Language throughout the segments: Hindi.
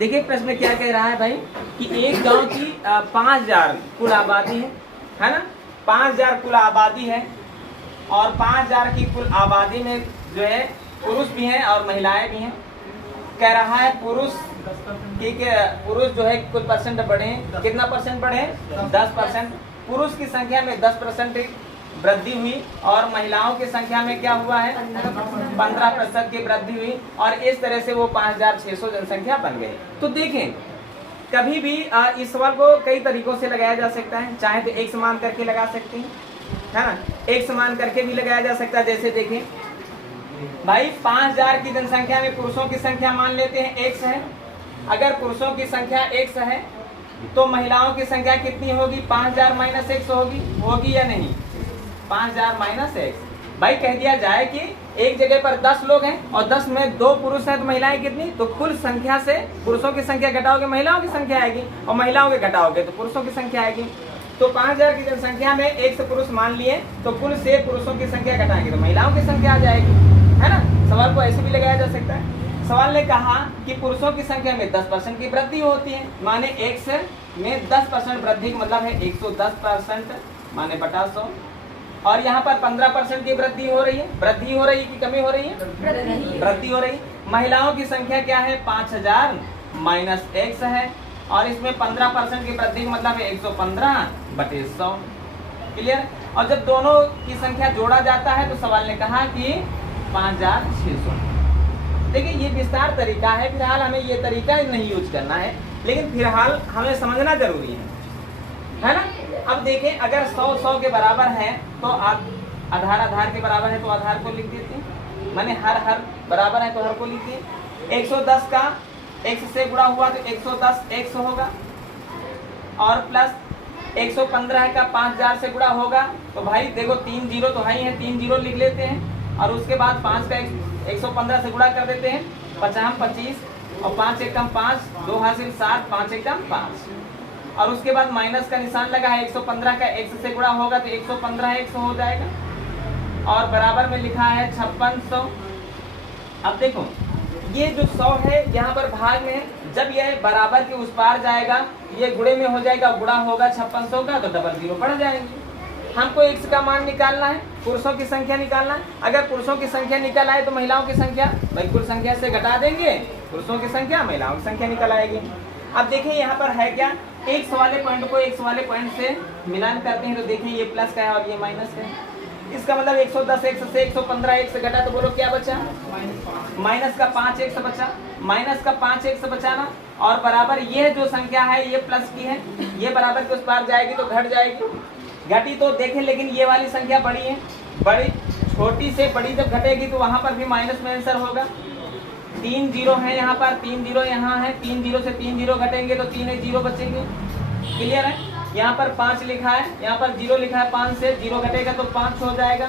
देखिए प्रश्न में क्या कह रहा है भाई कि एक गांव की 5000 कुल आबादी है ना, 5000 कुल आबादी है और 5000 की कुल आबादी में जो है पुरुष भी हैं और महिलाएं भी हैं। कह रहा है पुरुष जो है कुल परसेंट बढ़े, कितना परसेंट बढ़े? 10%। पुरुष की संख्या में 10% वृद्धि हुई और महिलाओं की संख्या में क्या हुआ है? 15% की वृद्धि हुई और इस तरह से वो 5600 जनसंख्या बन गई। तो देखें कभी भी इस सवाल को कई तरीकों से लगाया जा सकता है। चाहे तो एक समान करके लगा सकते हैं, है ना, एक समान करके भी लगाया जा सकता है। जैसे देखें भाई 5000 की जनसंख्या में पुरुषों की संख्या मान लेते हैं x है। अगर पुरुषों की संख्या x है तो महिलाओं की संख्या कितनी होगी? 5000 माइनस x होगी या नहीं? 5000 माइनस x। भाई कह दिया जाए कि एक जगह पर 10 लोग हैं और 10 में 2 पुरुष हैं तो महिलाएं कितनी? तो कुल संख्या से पुरुषों की संख्या घटाओगे महिलाओं की संख्या आएगी और महिलाओं के घटाओगे तो पुरुषों की संख्या आएगी। तो 5000 की जनसंख्या में एक से पुरुष मान लिए तो कुल से पुरुषों की संख्या घटाएंगे तो महिलाओं की संख्या आ जाएगी, है ना। सवाल को ऐसे भी लगाया जा सकता है। सवाल ने कहा कि पुरुषों की संख्या में 10% की वृद्धि होती है, माने x में 10% वृद्धि का मतलब है 110% माने बटा 100 और यहाँ पर 15% की वृद्धि हो रही है। वृद्धि हो रही है कि कमी हो रही है? वृद्धि हो रही। महिलाओं की संख्या क्या है? 5000 माइनस x है और इसमें 15% की वृद्धि का मतलब है 115 बटे 100। क्लियर। और जब दोनों की संख्या जोड़ा जाता है तो सवाल ने कहा कि 5600। देखिए ये विस्तार तरीका है, फिलहाल हमें ये तरीका नहीं यूज करना है, लेकिन फिलहाल हमें समझना जरूरी है ना। अब देखें अगर 100 के बराबर है तो आप आधार के बराबर है तो आधार को लिख देते हैं, माने हर बराबर है तो हर को लिख दिए। 110 का x से गुणा हुआ तो 110 x होगा और प्लस 115 का 5000 से गुणा होगा तो भाई देखो 3 जीरो तो है ही है, 3 जीरो लिख लेते हैं और उसके बाद 5 का 115 से गुणा कर देते हैं, 50 25 और 5 एकम 5, 2 हासिल 7, 5 एकम 5 और उसके बाद माइनस का निशान लगा है। 115 का x से गुणा होगा तो 115 x हो जाएगा और बराबर में लिखा है 5600। अब देखो ये जो 100 है यहाँ पर भाग में, जब यह बराबर के उस पार जाएगा ये गुणे में हो जाएगा, गुणा होगा 5600 का तो डबल जीरो पड़ जाएंगे। हमको x का मान निकालना है, पुरुषों की संख्या निकालना है। अगर पुरुषों की संख्या निकल आए तो महिलाओं की संख्या भाई कुल संख्या से घटा देंगे, पुरुषों की संख्या महिलाओं की संख्या निकल आएगी। अब देखिए यहाँ पर है क्या, x वाले पॉइंट को x वाले पॉइंट से मिलान करते हैं तो देखिए ये प्लस का है और ये माइनस का है। इसका मतलब 110 x से 115 x घटा तो बोलो क्या बचा? माइनस का 5 x बचा, माइनस का 5 x बचाना और बराबर ये जो संख्या है ये प्लस की है, ये बराबर के उस पार जाएगी तो घट जाएगी, घटी तो देखें लेकिन ये वाली संख्या बड़ी है, बड़ी छोटी से बड़ी जब घटेगी तो वहां पर भी माइनस में आंसर होगा। 3 जीरो है यहाँ पर, 3 जीरो यहाँ है, 3 जीरो से 3 जीरो घटेंगे तो 3 जीरो बचेंगे। क्लियर है। यहाँ पर 5 लिखा है, यहाँ पर 0 लिखा है, 5 से 0 घटेगा तो 5 हो जाएगा।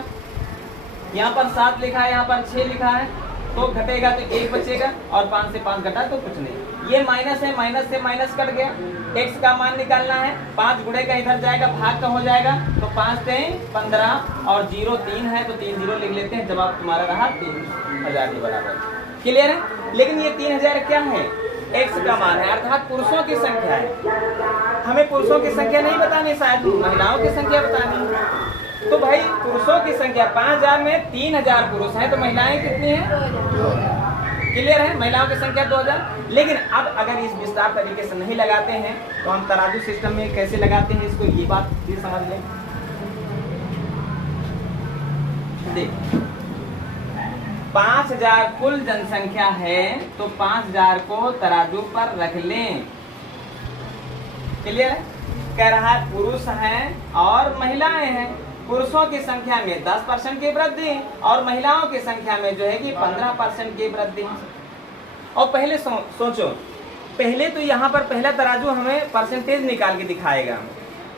यहाँ पर 7 लिखा है, यहाँ पर 6 लिखा है तो घटेगा तो 1 बचेगा और 5 से 5 घटा तो कुछ नहीं। ये माइनस है, माइनस से माइनस कट गया। x का मान निकालना है, 5 गुणे का इधर जाएगा, भाग का हो जाएगा तो 5 से 15 और 0 3 है तो 3 जीरो लिख लेते हैं। जवाब तुम्हारा रहा 3000 के बराबर। क्लियर है। लेकिन ये 3000 क्या है? x का मान है अर्थात पुरुषों की संख्या है। हमें पुरुषों की संख्या नहीं बतानी, शायद महिलाओं की संख्या बतानी है। तो भाई पुरुषों की संख्या 5000 में 3000 पुरुष हैं तो महिलाएं कितनी हैं? क्लियर है। महिलाओं की संख्या 2000। लेकिन अब अगर इस विस्तार तरीके से नहीं लगाते हैं तो हम तराजू सिस्टम में कैसे लगाते हैं इसको, ये बात भी समझ लें। देख 5000 कुल जनसंख्या है तो 5000 को तराजू पर रख लें। क्लियर है। कह रहा है पुरुष हैं और महिलाएं हैं, पुरुषों की संख्या में 10% की वृद्धि और महिलाओं की संख्या में जो है कि 15% की वृद्धि। और पहले सोचो, पहले तो यहाँ पर पहला तराजू हमें परसेंटेज निकाल के दिखाएगा।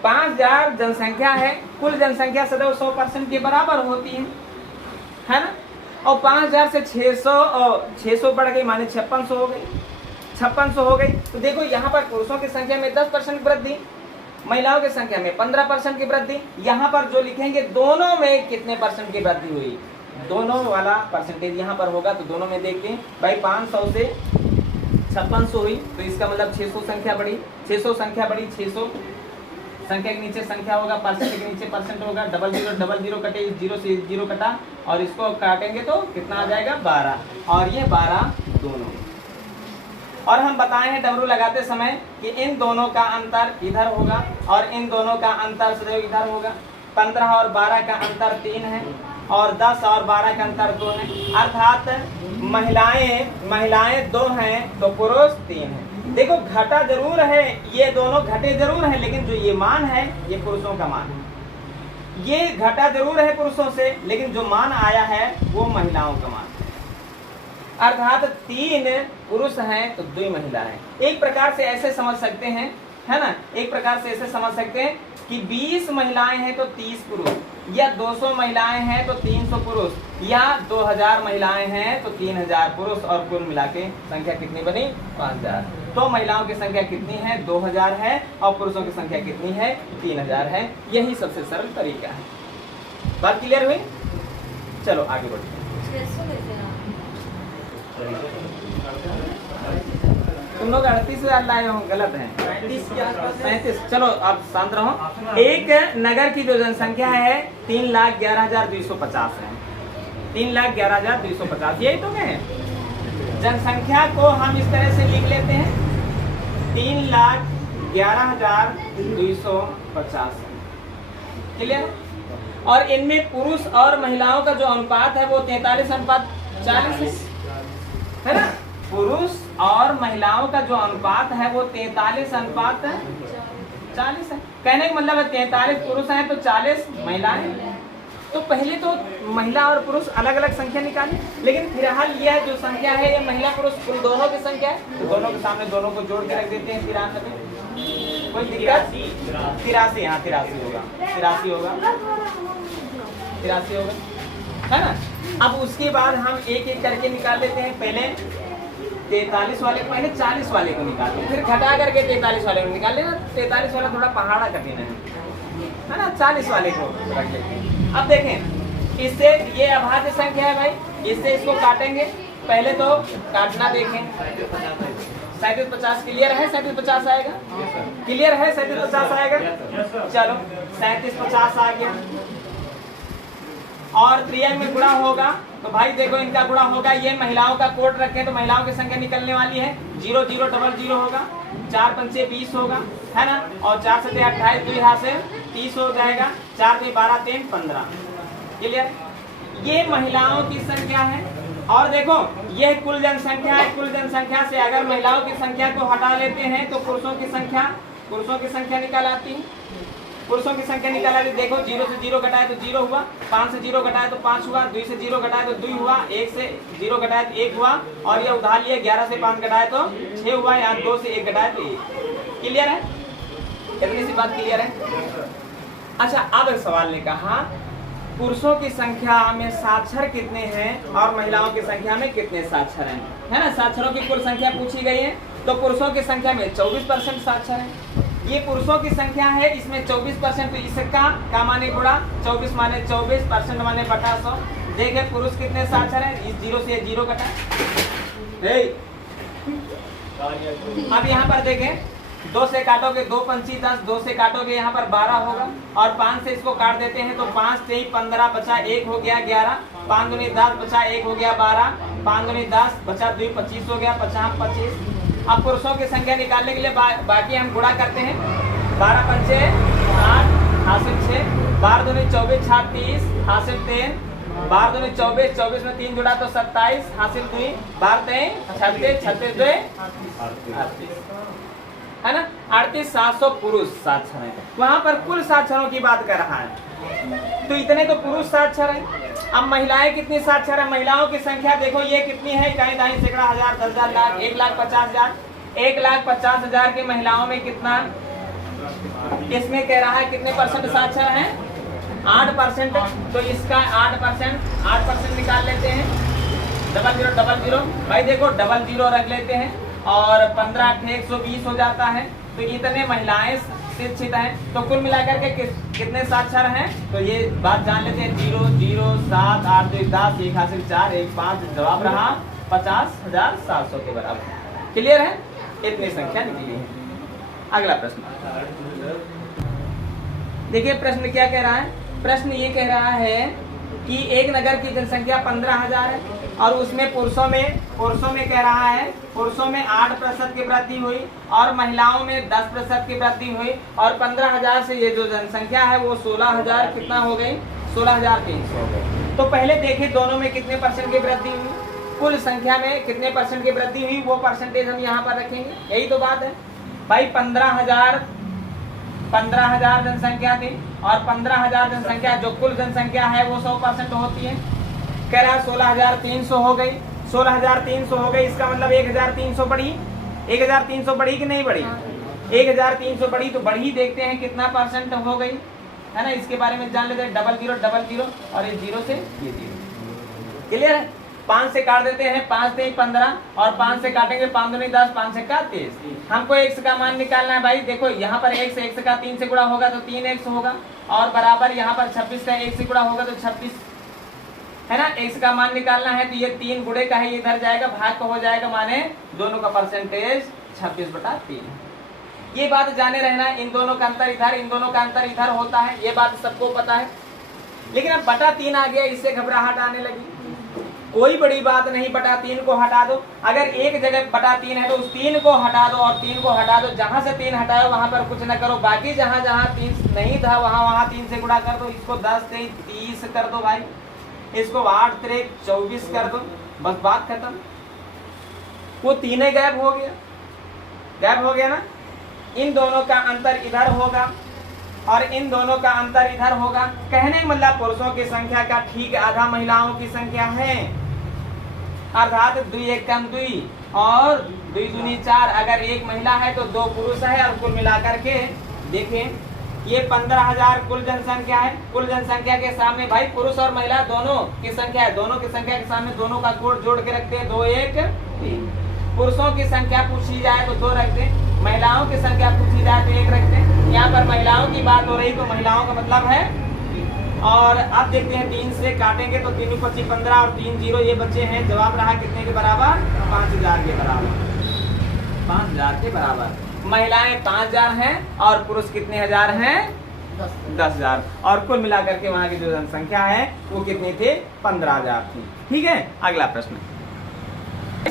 5000 जनसंख्या है, कुल जनसंख्या सदैव 100% के बराबर होती है ना। और 5000 से 600 बढ़ गई माने 5600 हो गई, 5600 हो गई। तो देखो यहाँ पर पुरुषों की संख्या में 10% वृद्धि, महिलाओं की संख्या में 15% की वृद्धि। यहाँ पर जो लिखेंगे दोनों में कितने परसेंट की वृद्धि हुई, दोनों वाला परसेंटेज यहाँ पर होगा तो दोनों में देखते हैं। भाई 500 से 5600 हुई, तो इसका मतलब 600 संख्या बढ़ी, 600 संख्या बढ़ी, 600 संख्या के नीचे संख्या होगा, परसेंट के नीचे परसेंट होगा, डबल जीरो कटे, जीरो से जीरो कटा, और इसको काटेंगे तो कितना आ जाएगा 12, और ये 12 दोनों। और हम बताए हैं डमरू लगाते समय कि इन दोनों का अंतर इधर होगा और इन दोनों का अंतर सदैव इधर होगा। 15 और 12 का अंतर 3 है और 10 और 12 का अंतर 2 है, अर्थात महिलाएं 2 हैं तो पुरुष 3 है। देखो घटा जरूर है, ये दोनों घटे जरूर हैं, लेकिन जो ये मान है ये पुरुषों का मान है। ये घटा जरूर है पुरुषों से, लेकिन जो मान आया है वो महिलाओं का मान है। अर्थात 3 पुरुष हैं तो 2 महिला है। एक प्रकार से ऐसे समझ सकते हैं, है ना, एक प्रकार से ऐसे समझ सकते हैं कि 20 महिलाएं हैं तो 30 पुरुष, या 200 महिलाएं हैं तो 300 पुरुष, या 2000 महिलाएं हैं तो 3000 पुरुष, और कुल मिला के संख्या कितनी बनी 5000। तो महिलाओं की संख्या कितनी है 2000 है, और पुरुषों की संख्या कितनी है 3000 है। यही सबसे सरल तरीका है। बात क्लियर हुई? चलो आगे बढ़ते हैं। तुम लोग 38,000 लाए हो, गलत है, 35। चलो अब शांत रहो। एक नगर की जो जनसंख्या है 3,11,250 है, 3,11,250, यही तो है। जनसंख्या को हम इस तरह से लिख लेते हैं 3,11,250, क्लियर। और इनमें पुरुष और महिलाओं का जो अनुपात है वो 43:40 है ना। पुरुष और महिलाओं का जो अनुपात है वो 43:40 है। कहने का मतलब है 43 पुरुष हैं तो 40 महिलाएं। तो पहले तो महिला और पुरुष अलग अलग संख्या निकाली, लेकिन फिलहाल यह जो संख्या है ये महिला पुरुष कुल दोनों की संख्या है, तो दोनों के सामने दोनों को जोड़ के रख देते हैं 93। कोई दिक्कत? 83, हाँ 83 होगा, 83 होगा, 83 होगा, है ना। अब उसके बाद हम एक एक करके निकाल लेते हैं। पहले 43 वाले को, पहले 40 वाले को निकालते हैं, फिर घटा करके 43 वाले को निकाल लेना। 43 वाला थोड़ा पहाड़ा कठिन है ना। 40 वाले को रख लेते हैं। अब देखें, इससे ये अभाज्य संख्या है भाई, इससे इसको काटेंगे। पहले तो काटना देखें, 3750 क्लियर है, 3750 आएगा, क्लियर है, 3750 आएगा। चलो 3750 आ गया, और त्रियंग में गुणा होगा तो भाई देखो इनका गुणा होगा। ये महिलाओं का कोड रखें तो महिलाओं की संख्या निकलने वाली है 0000 होगा, 4 पंचे 20 होगा, है ना, और 4 से 28, 2 यहाँ से 30 हो जाएगा, 4 से 12 3 15, क्लियर। ये महिलाओं की संख्या है। और देखो ये कुल जनसंख्या है, कुल जनसंख्या से अगर महिलाओं की संख्या को हटा लेते हैं तो पुरुषों की संख्या निकाल आती है। पुरुषों की संख्या निकाला, देखो 0 से 0 घटाए तो 0 हुआ, 5 से 0 घटाए तो 5 हुआ, 2 से 0 घटाए तो 2 हुआ, 1 से 0 घटाए तो 1 हुआ, और ये उधार लिए 11 से 5 घटाए तो 6 हुआ, यहाँ 2 से 1 घटाए तो 1। क्लियर है? इतनी सी बात क्लियर है। अच्छा, अब एक सवाल ने कहा पुरुषों की संख्या में साक्षर कितने हैं और महिलाओं की संख्या में कितने साक्षर हैं, है ना। साक्षरों की कुल संख्या पूछी गई है, तो पुरुषों की संख्या में 24% साक्षर है। ये पुरुषों की संख्या है, इसमें 24%, तो इसका का माने गुणा 24 माने 24%, माने बटा 100। देखे पुरुष कितने साक्षर हैं, इस 0 से 0 घटा। अब यहाँ पर देखें, 2 से काटोगे 2 पंची 10, 2 से काटोगे यहाँ पर 12 होगा, और 5 से इसको काट देते हैं तो 5 से 15 बचा 1 हो गया 11, 5 दूनी 10 बचा 1 हो गया 12, 5 दूनी 10 बचा 2 25 हो गया 50 25। अब पुरुषों की संख्या निकालने के लिए बाकी हम गुणा करते हैं। 12 पंचे 8 हासिल 6, 12 दूनी 24 6 30 हासिल 3, 12 दूनी 24, 24 में 3 जुड़ा तो 27 हासिल 2, 12 3 36, 36 2 38, है ना। 38,700 पुरुष साक्षर हैं। वहां पर कुल साक्षरों की बात कर रहा है, तो इतने तो पुरुष साक्षर हैं। अब महिलाएं कितनी साक्षर है? महिलाओं की संख्या देखो ये कितनी है, इकाई दाई सैकड़ा हजार 10,000 लाख 1,50,000, 1,50,000 की महिलाओं में कितना, इसमें कह रहा है कितने परसेंट साक्षर हैं? 8%। तो इसका 8% निकाल लेते हैं। 0000 भाई देखो 00 रख लेते हैं, और 15 120 हो जाता है। तो इतने महिलाएं शिक्षित हैं, तो कुल मिलाकर के कितने साक्षर हैं? तो ये बात जान लेते हैं। 0 0 7 8 2 10 1 हासिल 4 1 5, जवाब रहा 50,700 के बराबर। क्लियर है? इतनी संख्या निकली है। अगला प्रश्न देखिए, प्रश्न क्या कह रहा है? प्रश्न ये कह रहा है कि एक नगर की जनसंख्या 15,000 है और उसमें पुरुषों में कह रहा है, पुरुषों में 8% की वृद्धि हुई और महिलाओं में 10% की वृद्धि हुई और 15,000 से ये जो जनसंख्या है वो 16,000 कितना हो गई? 16,300 हो गई। तो पहले देखिए दोनों में कितने परसेंट की वृद्धि हुई, कुल संख्या में कितने परसेंट की वृद्धि हुई, वो परसेंटेज हम यहाँ पर रखेंगे। यही तो बात है भाई। 15,000 जनसंख्या थी और 15,000 जनसंख्या जो कुल जनसंख्या है वो 100% होती है। कह रहा है 16,300 हो गई। 16,300 हो गई, इसका मतलब 1,300 बढ़ी। 1,300 बढ़ी कि नहीं बढ़ी? 1,300 बढ़ी तो बढ़ी। देखते हैं कितना परसेंट हो गई, है ना? इसके बारे में जान लेते हैं। 0000 और ये 0 से ये 0। क्लियर है? 5 से काट देते हैं, 5 से 15 और 5 से काटेंगे 5 दूनी 10, 5 से का 23। हमको x का मान निकालना है भाई। देखो यहाँ पर x का 3 से गुणा होगा तो 3x होगा और बराबर यहाँ पर 26 का 1 से गुणा होगा तो 26, है ना? x का मान निकालना है तो ये 3 गुणे का ही इधर जाएगा, भाग का हो जाएगा, माने दोनों का परसेंटेज 26/3। ये बात जाने रहना, इन दोनों का अंतर इधर, इन दोनों का अंतर इधर होता है, ये बात सबको पता है। लेकिन अब बटा 3 आ गया, इससे घबराहट आने लगी। कोई बड़ी बात नहीं, बटा 3 को हटा दो। अगर एक जगह बटा 3 है तो उस 3 को हटा दो और 3 को हटा दो। जहां से 3 हटाओ वहां पर कुछ न करो, बाकी जहां जहां 3 नहीं था वहां 3 से गुणा कर दो। इसको 10 से 30 कर दो भाई, इसको 8 से 24 कर दो, बस बात खत्म। वो 3 गायब हो गया, गायब हो गया ना। इन दोनों का अंतर इधर होगा और इन दोनों का अंतर इधर होगा। कहने का मतलब पुरुषों की संख्या का ठीक आधा महिलाओं की संख्या है, अर्थात 2 1 कम 2 और 2 दूनी 4। अगर एक महिला है तो 2 पुरुष है और कुल मिलाकर के देखें ये 15,000 कुल जनसंख्या है। कुल जनसंख्या के सामने भाई पुरुष और महिला दोनों की संख्या है, दोनों की संख्या के सामने दोनों का कोड जोड़ के रखते हैं, 2 1 3। पुरुषों की संख्या पूछी जाए तो 2 रखते हैं, महिलाओं की संख्या पूछी जाए तो 1 रखते हैं। यहाँ पर महिलाओं की बात हो रही तो महिलाओं का मतलब है। और अब देखते हैं 3 से काटेंगे तो 3 25 15 और 3 0 ये बच्चे हैं। जवाब रहा कितने के बराबर? 5,000 के बराबर। 5,000 के बराबर। महिलाएं 5,000 हैं और पुरुष कितने हजार हैं? 10,000। और कुल मिलाकर के वहाँ की जो जनसंख्या है वो कितनी थी? 15,000 थी। ठीक है, अगला प्रश्न।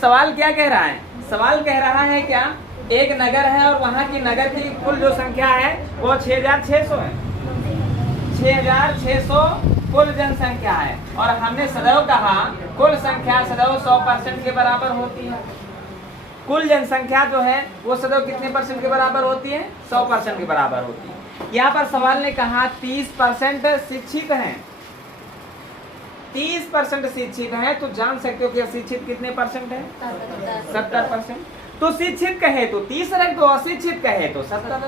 सवाल क्या कह रहा है? सवाल कह रहा है क्या, एक नगर है और वहाँ की नगर की कुल जो संख्या है वो 6,600 है। 6,600 कुल जनसंख्या है और हमने सदैव कहा कुल संख्या सदैव 100% के बराबर होती है। कुल जनसंख्या जो है वो सदैव कितने परसेंट के बराबर होती है? 100% के बराबर होती है। यहाँ पर सवाल ने कहा 30% शिक्षित हैं। 30% शिक्षित हैं तो जान सकते हो कि अशिक्षित कितने परसेंट है? 70%। तो शिक्षित कहे तो 30 रख दो, अशिक्षित कहे तो 70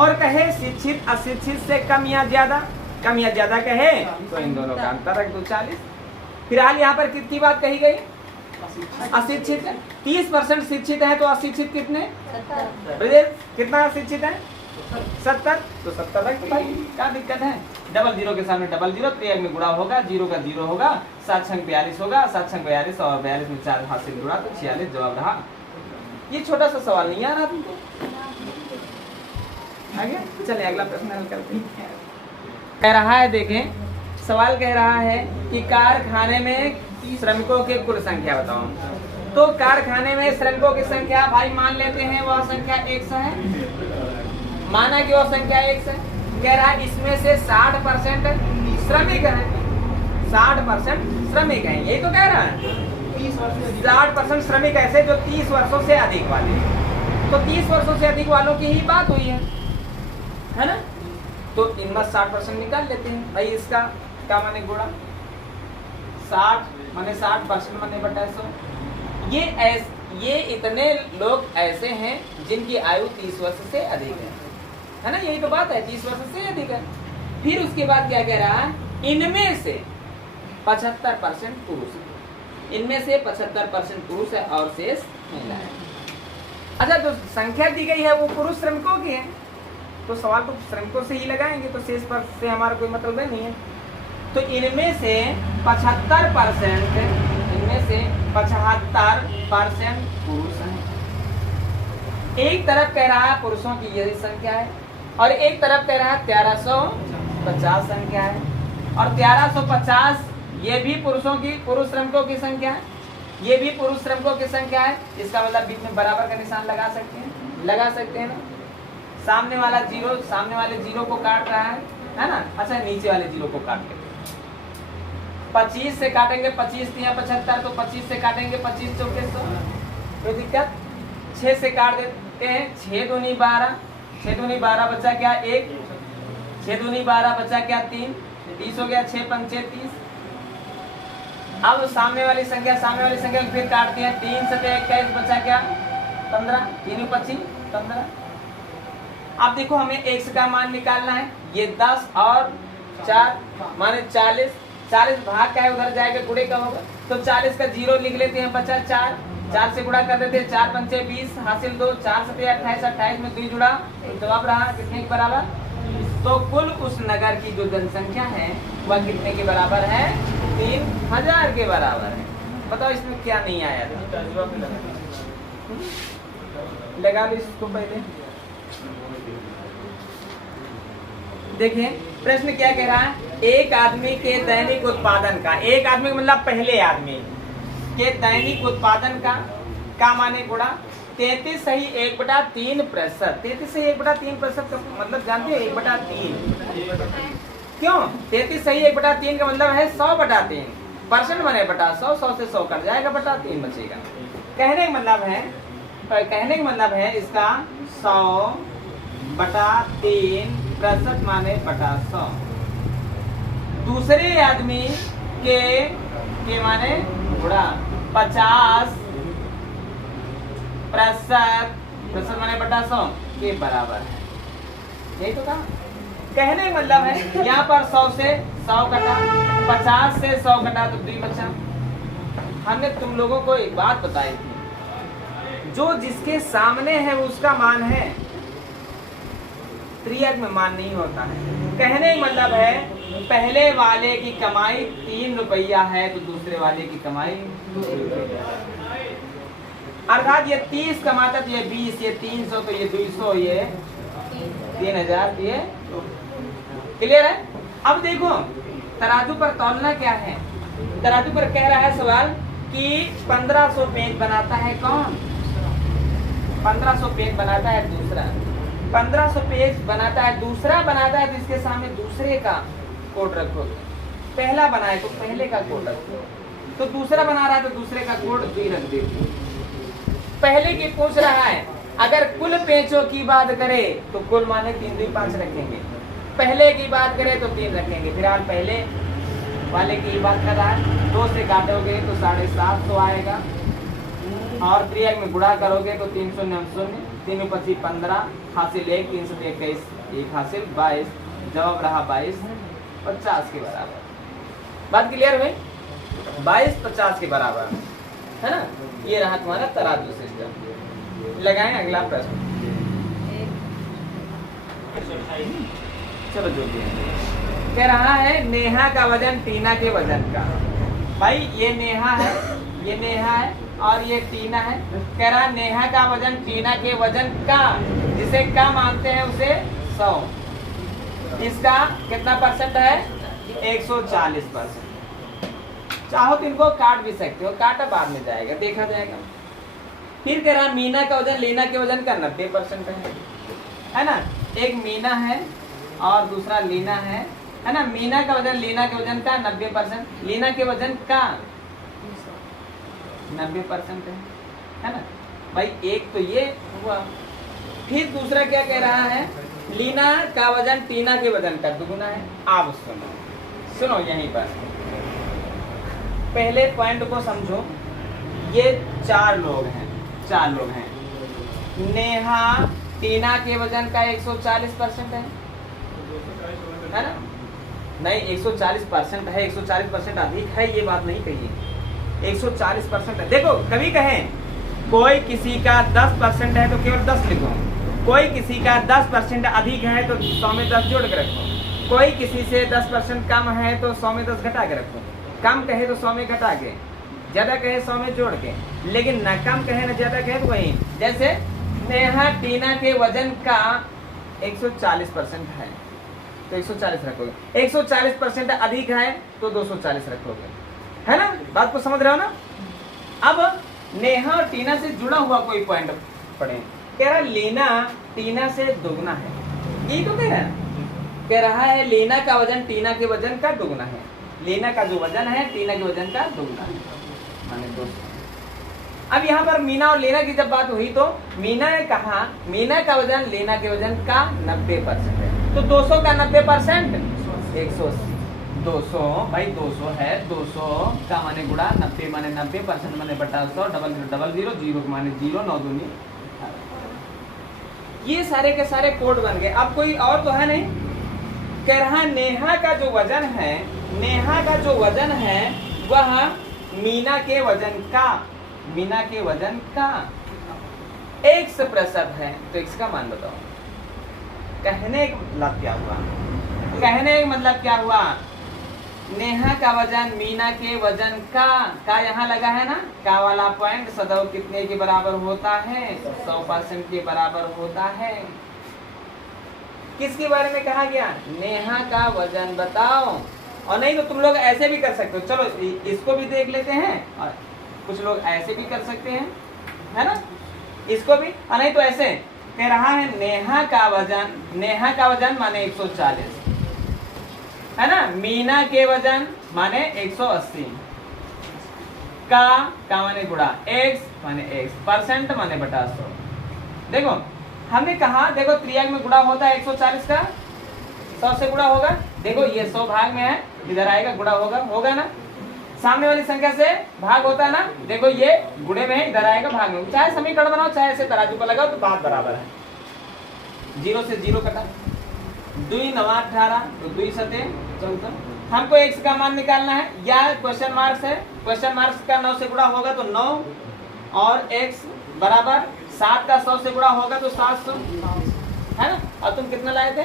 और कहे शिक्षित अशिक्षित से कम या ज्यादा, कम या ज्यादा कहे तो इन दोनों का अंतर रख दो 40। फिलहाल यहाँ पर कितनी बात कही गई? अशिक्षित। 30% शिक्षित है तो अशिक्षित कितने? कितना अशिक्षित है? 70। तो 70 रख दो भाई, क्या दिक्कत है? 00 के सामने 00, 3 में गुणा होगा, 0 का 0 होगा, 7 छंग 42 होगा, 7 छंग 42 और 42 में 4 हाथ से जुड़ा तो 46 जवाब रहा। ये छोटा सा सवाल नहीं आ रहा तुमको? आगे चले अगला प्रश्न हल करते हैं। कह रहा है, देखें सवाल कह रहा है कि कारखाने में श्रमिकों की कुल संख्या बताओ। तो कारखाने में श्रमिकों की संख्या भाई मान लेते हैं वह संख्या 100 है, माना कि वह संख्या 100 है। कह रहा है इसमें से 60% श्रमिक है, 60% श्रमिक है, यही तो कह रहा है। 60% श्रमिक ऐसे जो 30 वर्षों से अधिक वाले, तो 30 वर्षों से अधिक वालों की ही बात हुई है ना? तो इनमें 60% निकाल लेते हैं भाई। इसका क्या माने गुणा 60 माने 60% माने बटा 100। ये इतने लोग ऐसे हैं जिनकी आयु 30 वर्ष से अधिक है ना? यही तो बात है, 30 वर्ष से अधिक है। फिर उसके बाद क्या कह रहा है, इनमें से 75% पुरुष है, इनमें से 75% पुरुष है और शेष महिला है। अच्छा, जो संख्या दी गई है वो पुरुष श्रमिकों की है, तो सवाल तो श्रमिकों से ही लगाएंगे, तो शेष पर से हमारा कोई मतलब नहीं है। तो इनमें से 75% पुरुष हैं एक तरफ कह रहा है पुरुषों की यही संख्या है और एक तरफ कह रहा है 1350 संख्या है, और 1350 ये भी पुरुषों की, पुरुष श्रमिकों की संख्या है, ये भी पुरुष श्रमिकों की संख्या है। इसका मतलब बीच में बराबर का निशान लगा सकते हैं ना। सामने वाला जीरो, सामने वाले जीरो को काट रहा है ना। अच्छा, नीचे वाले जीरो को काट लेते, 25 से काटेंगे, 25 3 75, तो 25 से काटेंगे 25 चौके 100, कोई दिक्कत। 6 से काट देते हैं, 6 दूनी 12, 6 दूनी 12 बचा क्या 1, 6 दूनी 12 बचा क्या 3, 30 हो गया, 6 पंचे 30। अब सामने वाली संख्या फिर काटते हैं, 3 से 21 बचा क्या 15, 3 25 15। अब देखो हमें x का मान निकालना है, ये 10 और 4 माने 40, 40 भाग का है उधर जाएगा, गुणे का होगा, तो 40 का जीरो लिख लेते हैं, बचा 4, 4 से गुणा कर देते हैं, 4 पंचे 20 हासिल 2, 4 से 28, 28 में 2 जुड़ा, तो जवाब रहा कितने के बराबर। तो कुल उस नगर की जो जनसंख्या है वह कितने के बराबर है, 3000 के बराबर है। बताओ इसमें क्या नहीं आया था, लगा लो इसको पहले। देखिए प्रश्न क्या कह रहा है, एक आदमी के दैनिक उत्पादन का, एक आदमी का मतलब पहले आदमी के दैनिक उत्पादन का माने गुणा 33 सही 1/3%। 33 सही 1/3% का मतलब जानते हो 1/3 क्यों? 33 सही 1/3 का मतलब है 100/3, परसेंट बने बटा 100, 100 से 100 कट जाएगा, बटा 3 बचेगा। कहने का मतलब है इसका 100/3% माने बटा 100। दूसरे आदमी के माने गुणा 50% माने बटा 100 के बराबर है। यही तो कहा, कहने का मतलब है यहाँ पर 100 से 100 कटा, 50 से 100 कटा तो 2 बचा। हमने तुम लोगों को एक बात बताई थी, जो जिसके सामने है उसका मान है, त्रियक में मान नहीं होता है। कहने का मतलब है पहले वाले की कमाई 3 रुपया है तो दूसरे वाले की कमाई 2 रुपया, अर्थात ये 30 कमाता तो ये 20, ये 300 तो ये 200, ये 3000, ये क्लियर है। अब देखो तराजू पर तौलना क्या है, तराजू पर कह रहा है सवाल कि 1500 पेज बनाता है कौन, 1500 पेज बनाता है दूसरा, 1500 पेज बनाता है दूसरा, बनाता है तो इसके सामने दूसरे का कोड रखो, पहला बनाए तो पहले का कोड रखो, तो दूसरा बना रहा है तो दूसरे का कोड 2 रख दे। पहले की पूछ रहा है अगर कुल पेचों की बात करे तो कुल माने 3 2 5 रखेंगे, पहले की बात करें तो 3 रखेंगे। फिलहाल पहले वाले की बात कर रहा है, 2 से काटोगे तो 750 आएगा, और त्रियक में गुणा करोगे तो 3 0 0, 3 25 15 हासिल 1, 3 से 21 1 हासिल 22, जवाब रहा 22 50 के बराबर। बात क्लियर हुई, 22 50 के बराबर है ना। ये रहा तुम्हारा तराजू सिस्टम। लगाएं अगला प्रश्न, चलो जो भी कह रहा है नेहा का वजन टीना के वजन का। भाई ये नेहा है और ये टीना है। कह रहा है नेहा का वजन टीना के वजन का, जिसे का मानते हैं उसे 100, इसका कितना परसेंट है 140%। चाहो तो इनको काट भी सकते हो, काटा बाद में जाएगा, देखा जाएगा। फिर कह रहा मीना का वजन लीना के वजन का 90% है ना। एक मीना है और दूसरा लीना है ना। मीना का वजन लीना के वजन का 90%, लीना के वजन का 90% है ना। भाई एक तो ये हुआ, फिर दूसरा क्या कह रहा है, लीना का वजन टीना के वजन का दुगुना है। आप सुनो यहीं पर पहले पॉइंट को समझो। ये 4 लोग हैं। नेहा टीना के वजन का 140% है ना। नहीं 140% है, 140% अधिक है, ये बात नहीं कही, 140% है। देखो कभी कहें कोई किसी का 10% है तो केवल 10 लिखो, कोई किसी का 10% अधिक है तो 100 में 10 जोड़ के रखो, कोई किसी से 10% कम है तो 100 में 10 घटा के रखो, कम कहे तो 100 में घटा के, ज्यादा कहे 100 में जोड़ के, लेकिन न कम कहे न ज्यादा कहे तो वही। जैसे नेहा टीना के वजन का 140% है तो 140 रखोगे, 140% अधिक है तो 240 रखोगे, है ना? बात को समझ रहे हो ना? अब नेहा और टीना से जुड़ा हुआ कोई पॉइंट पढ़े। कह रहा लीना टीना से दोगुना है, ये तो कह रहा है लीना का वजन टीना के वजन का दोगुना है। लीना का जो वजन है टीना के वजन का दोगुना है, माने 200। अब यहाँ पर मीना और लीना की जब बात हुई तो मीना ने कहा मीना का वजन लीना के वजन का 90% है, तो 200 का 90% 180। 200 भाई 200 है, 200 का माने गुणा 90 माने 90% माने बटा 100, डबल डबल जीरो, जीरो माने जीरो, 9 दूनी। ये सारे के सारे कोड बन गए। अब कोई और तो है नहीं। कह रहा नेहा का जो वजन है, नेहा का जो वजन है वह मीना के वजन का, मीना के वजन का x% है, तो x का मान बताओ। कहने का मतलब क्या हुआ? कहने का मतलब क्या हुआ? नेहा का वजन मीना के वजन का यहाँ लगा है ना, का वाला पॉइंट सदैव कितने के बराबर होता है? 100% के बराबर होता है। किसके बारे में कहा गया? नेहा का वजन बताओ। और नहीं तो तुम लोग ऐसे भी कर सकते हो, चलो इसको भी देख लेते हैं, और कुछ लोग ऐसे भी कर सकते हैं, है ना? इसको भी, और नहीं तो ऐसे कह रहा है नेहा का वजन माने 140, है ना? मीना के वजन माने 180, का माने गुणा x माने x, परसेंट माने बटा 100। देखो हमने कहा, देखो त्रियाग में गुणा होता है 140 का, 100 से गुणा होगा। देखो ये 100 भाग में है, इधर आएगा गुणा होगा ना। सामने वाली संख्या से भाग होता है ना, देखो ये गुणे में है, इधर आएगा भाग में। चाहे समीकरण बनाओ चाहे ऐसे तराजू पर लगाओ तो बात बराबर है। 0 से 0 कटा, 2 9 18, तो 2 7 14। हमको x का मान निकालना है, या क्वेश्चन मार्क्स है, क्वेश्चन मार्क्स का 9 से गुणा होगा तो 9, और x बराबर 7 का 100 से गुणा होगा तो 700, है ना? और तुम कितना लाए थे?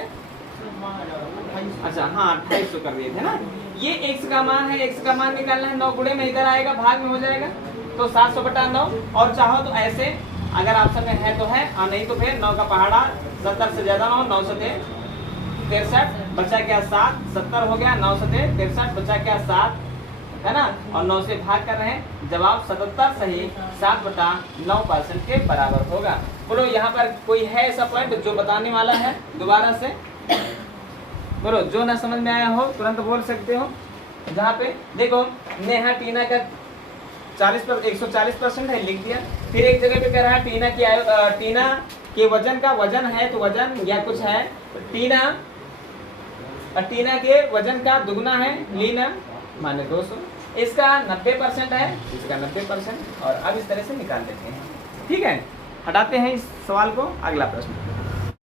अच्छा हाँ 2800 कर दिए थे ना। ये x का मान है, x का मान निकालना है, 9 गुणे में इधर आएगा, भाग में हो जाएगा, तो 700 बटा 9। और चाहो तो ऐसे, अगर ऑप्शन में है तो है, और नहीं तो फिर 9 का पहाड़ा 70 से ज्यादा 9 से 63, बचा क्या 7, 70 हो गया, 9 से 63, बचा क्या 7, है ना? और 9 से भाग कर रहे हैं, जवाब 77 सही 7 बटा 9% के बराबर होगा। बोलो यहाँ पर कोई है ऐसा पॉइंट जो बताने वाला है? दोबारा से बोलो, जो ना समझ में आया हो तुरंत बोल सकते हो। जहाँ पे देखो नेहा टीना का 140% है, लिख दिया। फिर एक जगह पे कह रहा है टीना के वजन का वजन है, तो वजन या कुछ है, टीना के वजन का दुगना है लीना, माने 200। इसका 90% है, इसका 90%, और अब इस तरह से निकाल देते हैं। ठीक है, हटाते हैं इस सवाल को। अगला प्रश्न।